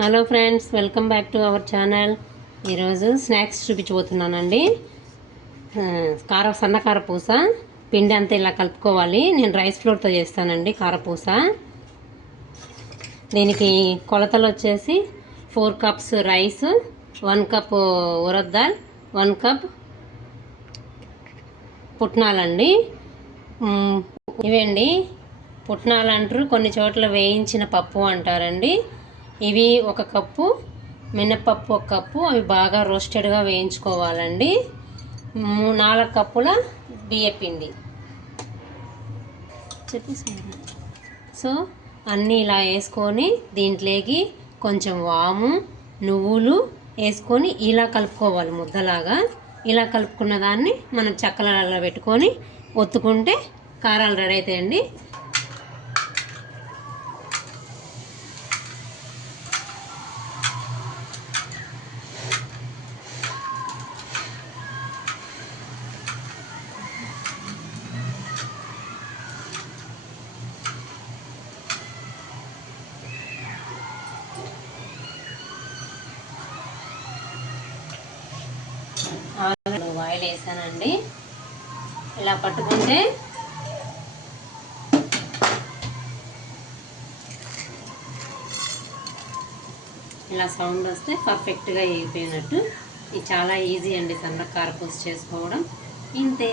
Hello friends welcome back to our channel ఈరోజు snacks చూపించబోతున్నానండి. కార సన్నకార పూస పిండి అంతా ఇలా కలుపుకోవాలి. నేను రైస్ ఫ్లోర్తో చేస్తానండి కారపూస. దీనికి కొలతలు వచ్చేసి four cups rice one cup urad dal one cup పుట్నాలండి. ఇవండి. పుట్నాలు అంటారు కొన్ని చోట్ల వేయించిన పప్పు అంటారండి. ఇవి ఒక కప్పు మినపప్పు ఒక కప్పు అవి బాగా రోస్టెడ్గా వేయించుకోవాలండి. మూ- నాలుగు కప్పుల బియ్యపిండి చెప్పేసి సో అన్నీ ఇలా వేసుకొని దీంట్లోకి కొంచెం వాము నువ్వులు వేసుకొని ఇలా కలుపుకోవాలి ముద్దలాగా. ఇలా కలుపుకున్న దాన్ని మనం చక్కలలో పెట్టుకొని ఒత్తుకుంటే కారాలు రెడీ అవుతాయండి. ఆయిల్ వేసానండి. ఇలా పట్టుకుంటే ఇలా సౌండ్ వస్తే పర్ఫెక్ట్గా అయిపోయినట్టు. ఇది చాలా ఈజీ అండి సన్న కారపూస చేసుకోవడం. ఇంతే.